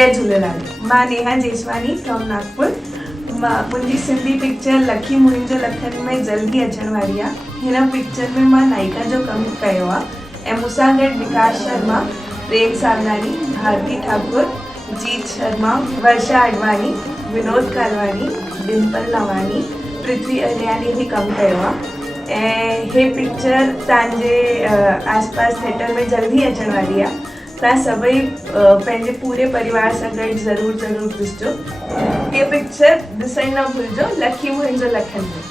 जय झूलेलाल। मां नेहा जेसवानी फ्रॉम नागपुर। मुंहिंजी सिंधी पिक्चर लखी मुंहिंजो लखन में जल्दी अचण वारी आहे। हिन पिक्चर में मां नायिका जो कमु कयो आहे ऐं मूंसां गॾु विकास शर्मा, प्रेम सावलानी, भारती ठाकुर, जीत शर्मा, वर्षा अडवानी, विनोद कालवानी, डिम्पल नवानी, पृथ्वी अलियानी बि कमु कयो आहे ऐं हे पिक्चर तव्हांजे आसपास थिएटर में जल्दी अचण वारी आहे। तव्हां सभई पंहिंजे पूरे परिवार सां गॾु ज़रूरु ॾिसजो। ये पिक्चर ॾिसणु न भुलिजो, लखी मुंहिंजो लखन में।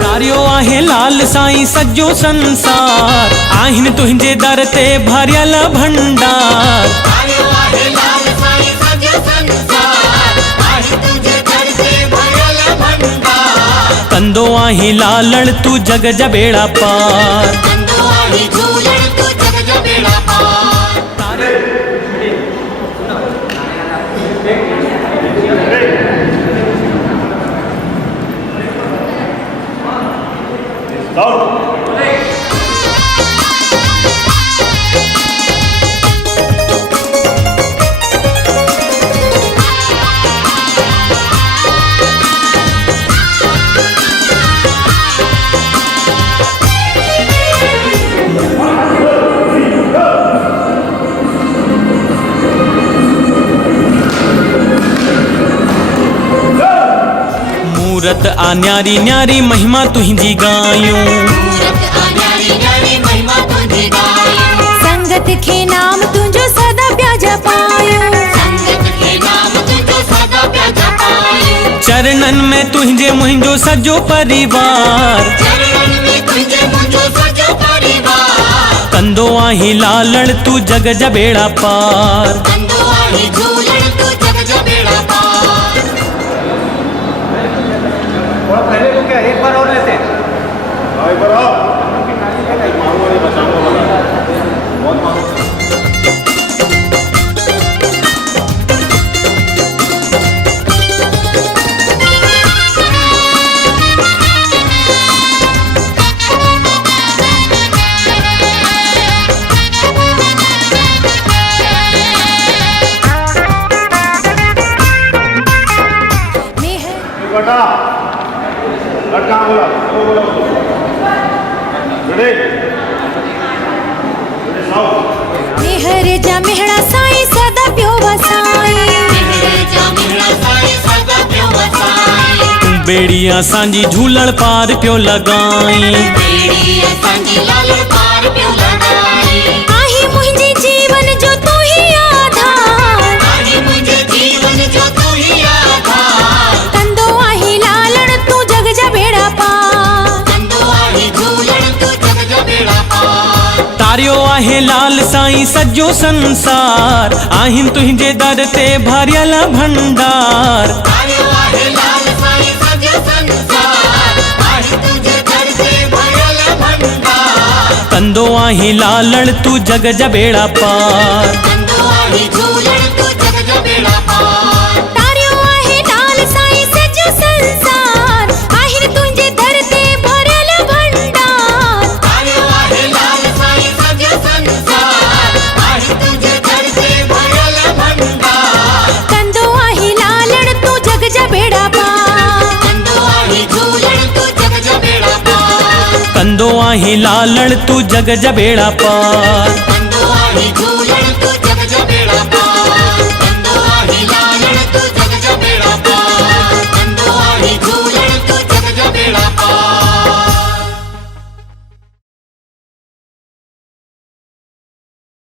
तारियो आहे लाल साईं सॼो संसार, आहिनि तुंहिंजे दर ते भरियल भंडार। तारियो आहे लाल साईं सॼो संसार, आहिनि तुंहिंजे दर ते भरियल भंडार। कंदो आहे लालण तू जग जा बेड़ा पार, कंदो आहे झूलण तू जग जा बेड़ा पार। मूरत आ न्यारी न्यारी महिमा तुंहिंजी गायूं, मूरत आ न्यारी न्यारी महिमा तुंहिंजी गायूं। संगत खे नाम तुंहिंजो सदा पिया जपायूं, संगत खे नाम तुंहिंजो सदा पिया जपायूं। चरणन में तुंहिंजे मुंहिंजो सॼो परिवार, चरणन में तुंहिंजे मुंहिंजो सॼो परिवार। कंदो आहे लालण तू जग जा बेड़ा पार। कंदो आहे झूलण तू जग जा बेड़ा पार। थोड़ा पहले को क्या एक बार और लेते हैं? एक बार और मेहर जा मेहड़ा साईं सदा पियो वसाई, मेहर जा मेहड़ा साईं सदा पियो वसाई। बेड़ी असांजी झूलण पार पियो लॻाई, बेड़ी असांजी लालण पार पियो लॻाई। आही मुंहिंजे जीवन जो तू ही आधार, आहे मुंहिंजे जीवन जो तू ही आधार। कंदो आहे लालण तू जग जा बेड़ा पार। कंदो आहे झूलण तू जग जा बेड़ा पार। तारियो आहे लाल साईं सॼो संसार, आहिनि तुंहिंजे दर ते भरियल भंडार। तारियो आहे लाल साईं सॼो संसार, आहे तुंहिंजे दर ते भरियल भंडार। कंदो आहे लालण तू जग जा बेड़ा पार। कंदो आहे झूलण तू जग जा बेड़ा पार। तारियो आहे लाल साईं सॼो संसार, आहिनि तुंहिंजे दर ते भरियल भंडार। तारियो आहे लाल साईं सॼो संसार, आहे तुंहिंजे दर ते भरियल भंडार। कंदो आहे लालण तू जग जा बेड़ा पार। कंदो आहे झूलण तू जग जा बेड़ा पार। कंदो आहे लालण तू जग जा बेड़ा पार। कंदो आहे झूलण तू